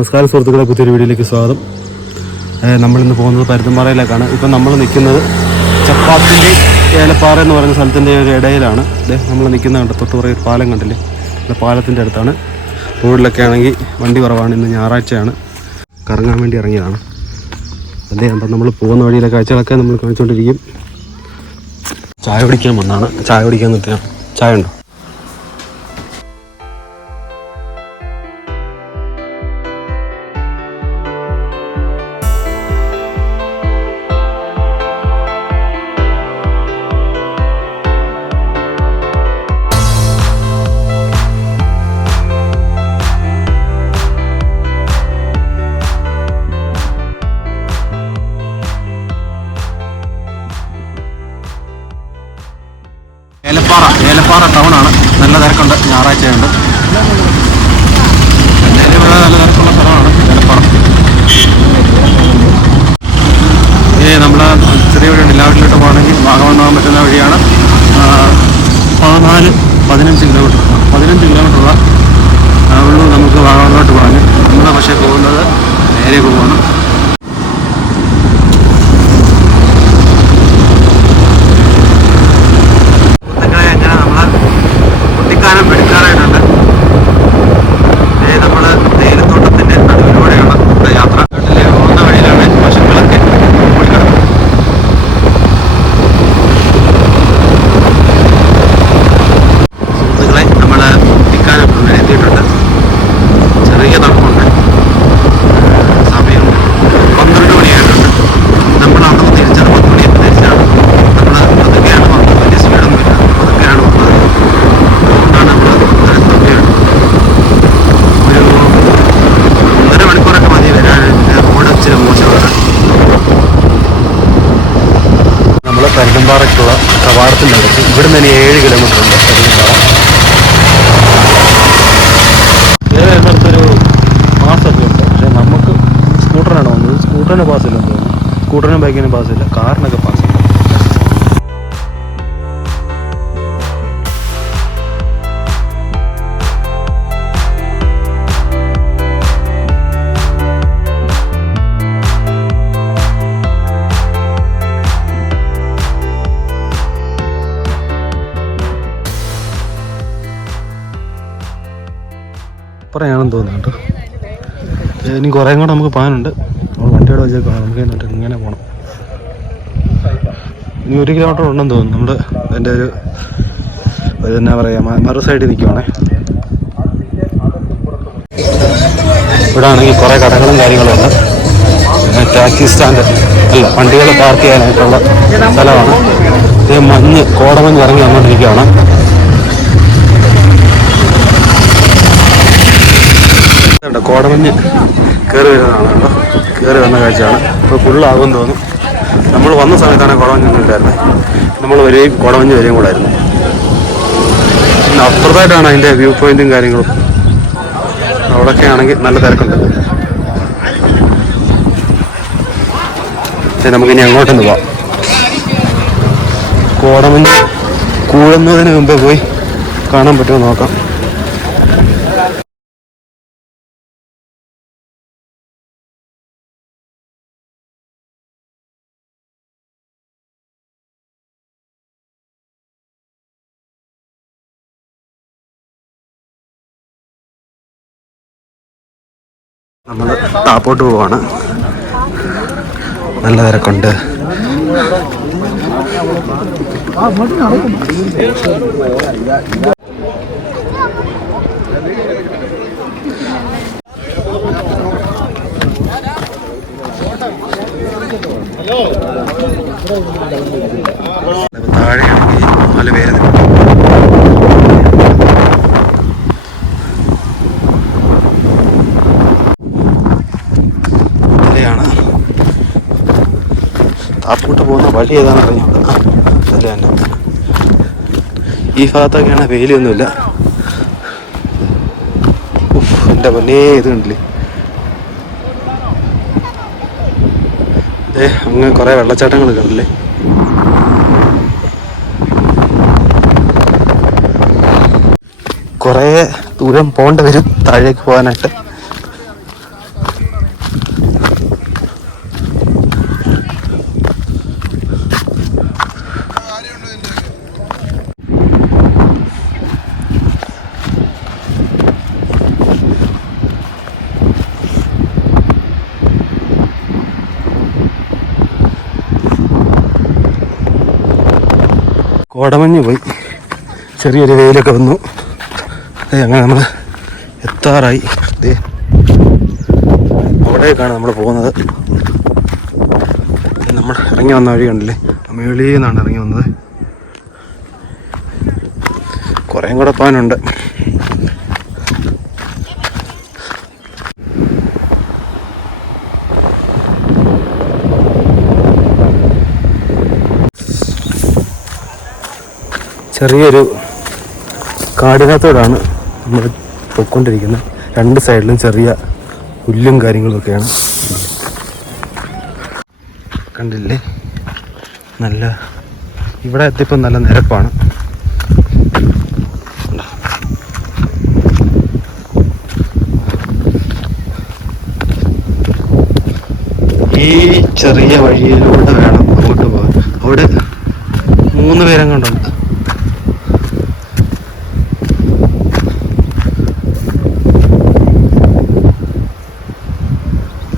നമസ്കാരം സുഹൃത്തുക്കളെ, പുതിയൊരു വീഡിയോയിലേക്ക് സ്വാഗതം. നമ്മളിന്ന് പോകുന്നത് പരുന്തുംപാറയിലേക്കാണ്. ഇപ്പം നമ്മൾ നിൽക്കുന്നത് ചപ്പാത്തിൻ്റെ ഏലപ്പാറ എന്ന് പറയുന്ന സ്ഥലത്തിൻ്റെ ഒരു ഇടയിലാണ്. നമ്മൾ നിൽക്കുന്ന കണ്ട തൊട്ട് കുറേ ഒരു പാലം കണ്ടില്ലേ, പാലത്തിൻ്റെ അടുത്താണ്. റോഡിലൊക്കെ ആണെങ്കിൽ വണ്ടി കുറവാണ്. ഇന്ന് ഞായറാഴ്ചയാണ്, കറങ്ങാൻ വേണ്ടി ഇറങ്ങിയതാണ്. അപ്പം നമ്മൾ പോകുന്ന വഴിയിലെ കാഴ്ചകളൊക്കെ നമ്മൾ കാണിച്ചുകൊണ്ടിരിക്കും. ചായ കുടിക്കാൻ വന്നാണ്, ചായ കുടിക്കാൻ നിർത്തിയാണ്. ചായ ഉണ്ടോ? ഏലപ്പാറ ടൗണാണ്. നല്ല തിരക്കുണ്ട്, ഞായറാഴ്ചയുണ്ട്. എന്തായാലും ഇവിടെ നല്ല തിരക്കുള്ള സ്ഥലമാണ് ഏലപ്പാറ. നമ്മൾ ചെറിയ വഴിയുണ്ട്, എല്ലാവരിലോട്ട് പോകണമെങ്കിൽ വാഗമൺ പോകാൻ പറ്റുന്ന വഴിയാണ്. 15 കിലോമീറ്ററുള്ള ഉള്ളൂ നമുക്ക് വാഗമണിലോട്ട് പോകാൻ. നമ്മൾ പക്ഷേ പോകുന്നത് നേരെ പോവാണ്. എടുക്കാനായിട്ടുണ്ട്. നമ്മൾ തേയിലത്തോട്ടത്തിൻ്റെ നടുവിലൂടെയാണ് യാത്ര. പോകുന്ന വഴിയിലാണ് പശുക്കളൊക്കെ ഓടിക്കിടക്കുന്നത്. സുഹൃത്തുക്കളെ, നമ്മൾ കുട്ടിക്കാനം എത്തിയിട്ടുണ്ട്. ചെറിയ തണുപ്പുണ്ട്. സമയം 12 മണിയായിട്ടുണ്ട്. നമ്മൾ അവിടെ നിന്ന് തിരിച്ചത് 10 മണിയൊക്കെ തിരിച്ചാണ്. നമ്മൾ അതൊക്കെയാണ് വന്നത്. വലിയ സ്പീഡൊന്നുമില്ല, അതൊക്കെയാണ് വന്നത്. അതുകൊണ്ടാണ് നമ്മൾ സമയം ഒരു 1.5 മണിക്കൂറൊക്കെ മതി വരാൻ. റോഡ് ഇച്ചിരി മോശമാണ്. നമ്മൾ പരുന്തുംപാറയ്ക്കുള്ള കവാടത്തിൻ്റെ അടുത്ത്. ഇവിടുന്ന് തന്നെ 7 കിലോമീറ്റർ ഉണ്ട് പരുന്തുംപാറ. വേറെ അടുത്തൊരു പാസ്സൊക്കെ ഉണ്ട്, പക്ഷേ നമുക്ക് സ്കൂട്ടറിനാണ് വന്നത്. സ്കൂട്ടറിന് പാസ്സില്ലെന്ന് തോന്നുന്നു. സ്കൂട്ടറിനും ബൈക്കിനും പാസ്സില്ല, കാറിനൊക്കെ പാസ്സുണ്ട്. പറയാണെന്ന് തോന്നുന്നു കേട്ടോ. ഇനി കുറേ കൂടെ നമുക്ക് പോകാനുണ്ട്. വണ്ടിയോടെ വെച്ചേക്കാം. നമുക്ക് എന്നിട്ട് ഇങ്ങനെ പോകണം. ഇനി 1 കിലോമീറ്റർ ഉണ്ടെന്ന് തോന്നുന്നു. നമ്മൾ അതിൻ്റെ ഒരു എന്നാ പറയുക, മറു സൈഡിൽ നിൽക്കുവാണേ. ഇവിടെ ആണെങ്കിൽ കുറേ കടകളും കാര്യങ്ങളും ഉണ്ട്. ടാക്സി സ്റ്റാൻഡ് അല്ല, വണ്ടികൾ പാർക്ക് ചെയ്യാനായിട്ടുള്ള സ്ഥലമാണ്. ഇത് മഞ്ഞ്, കോടമഞ്ഞ് ഇറങ്ങി വന്നുകൊണ്ടിരിക്കുകയാണ്. കോടമഞ്ഞ് കയറി വരുന്നതാണ് കേട്ടോ. കയറി വന്ന കാഴ്ചയാണ്. ഇപ്പോൾ ഫുള്ളാകുമെന്ന് തോന്നും. നമ്മൾ വന്ന സമയത്താണ് കോടമഞ്ഞൊന്നും ഇല്ലായിരുന്നത്. നമ്മൾ വരെയും കോടമഞ്ഞ് വരെയും കൂടെ ആയിരുന്നു. പിന്നെ അപ്പുറത്തായിട്ടാണ് അതിൻ്റെ വ്യൂ പോയിൻറ്റും കാര്യങ്ങളും. അവിടെയൊക്കെ ആണെങ്കിൽ നല്ല തിരക്കുണ്ട്. പക്ഷേ നമുക്കിനി അങ്ങോട്ടൊന്ന് പോവാം. കോടമഞ്ഞ് കൂടുന്നതിന് മുമ്പേ പോയി കാണാൻ പറ്റുമോ നോക്കാം. നമ്മൾ താപ്പോട്ട് പോവാണ്. നല്ല തിരക്കുണ്ട്. താഴെയാണെങ്കിൽ നല്ല വേദന. താപ്പോട്ട് പോകുന്ന വഴി ഏതാണെന്ന് അറിഞ്ഞൂടാ. അതിൽ തന്നെ ഈ ഭാഗത്തൊക്കെയാണ് വെയിലൊന്നുമില്ല. എൻ്റെ പൊന്നേ, ഇത് കണ്ടില്ലേ. അങ്ങ് കുറേ വെള്ളച്ചാട്ടങ്ങൾ കണ്ടില്ലേ. കുറേ ദൂരം പോകേണ്ടി വരും താഴേക്ക് പോകാനായിട്ട്. കോടമഞ്ഞ് പോയി, ചെറിയൊരു വെയിലൊക്കെ വന്നു. അങ്ങനെ നമ്മൾ എത്താറായി. അവിടേക്കാണ് നമ്മൾ പോകുന്നത്. നമ്മൾ ഇറങ്ങി വന്ന വഴി കണ്ടില്ലേ, മേളിൽ നിന്നാണ് ഇറങ്ങി വന്നത്. കുറേയും കൂടെ പോകാനുണ്ട്. ചെറിയൊരു കാടിനകത്തോടാണ് നമ്മൾ പോയിക്കൊണ്ടിരിക്കുന്നത്. രണ്ട് സൈഡിലും ചെറിയ പുല്ലും കാര്യങ്ങളൊക്കെയാണ്. കണ്ടില്ലേ, നല്ല ഇവിടെ എത്തിയപ്പോൾ നല്ല നിരപ്പാണ്. ഈ ചെറിയ വഴിയിലൂടെ വേണം അങ്ങോട്ട് പോകാൻ. അവിടെ 3 പേരും കണ്ടുണ്ട്.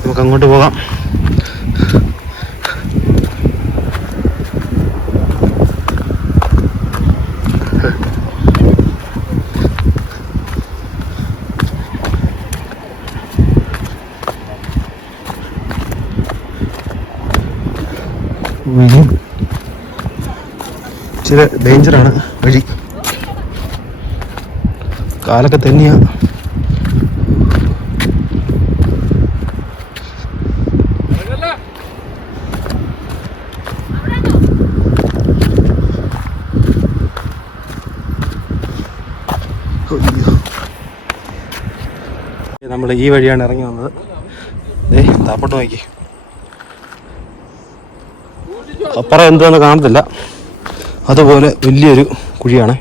നമുക്ക് അങ്ങോട്ട് പോകാം. ഇച്ചിരി ഡേഞ്ചറാണ് വഴി, കാലൊക്കെ തന്നെയാ. നമ്മൾ ഈ വഴിയാണ് ഇറങ്ങി വന്നത്. താപ്പോട്ട് നോക്കി, അപ്പുറം എന്താന്ന് കാണത്തില്ല, അതുപോലെ വലിയൊരു കുഴിയാണ്.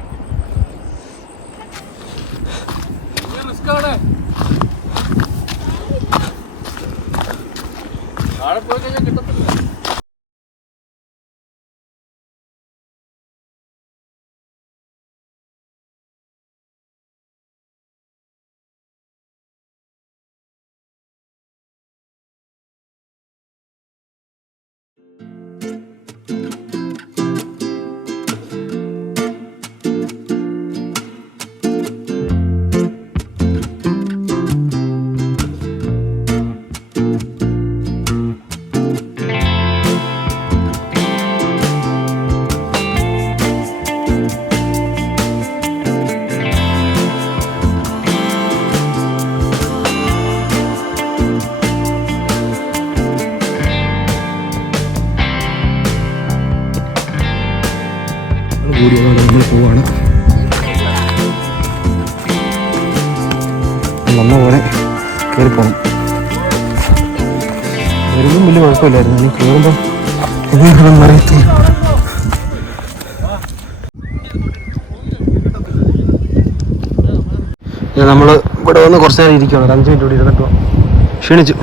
നമ്മൾ പോവാണ്. വന്ന പോലെ കയറി പോകണം. വരുമ്പം വലിയ കുഴപ്പമില്ലായിരുന്നു, ഇനി കയറുമ്പം എങ്ങനെയാണെന്ന് അറിയത്തില്ല. നമ്മൾ ഇവിടെ വന്ന് കുറച്ച് നേരം ഇരിക്കുകയാണ്. 5 മിനിറ്റ് കൂടി ഇരുന്നിട്ട് ക്ഷീണിച്ചു.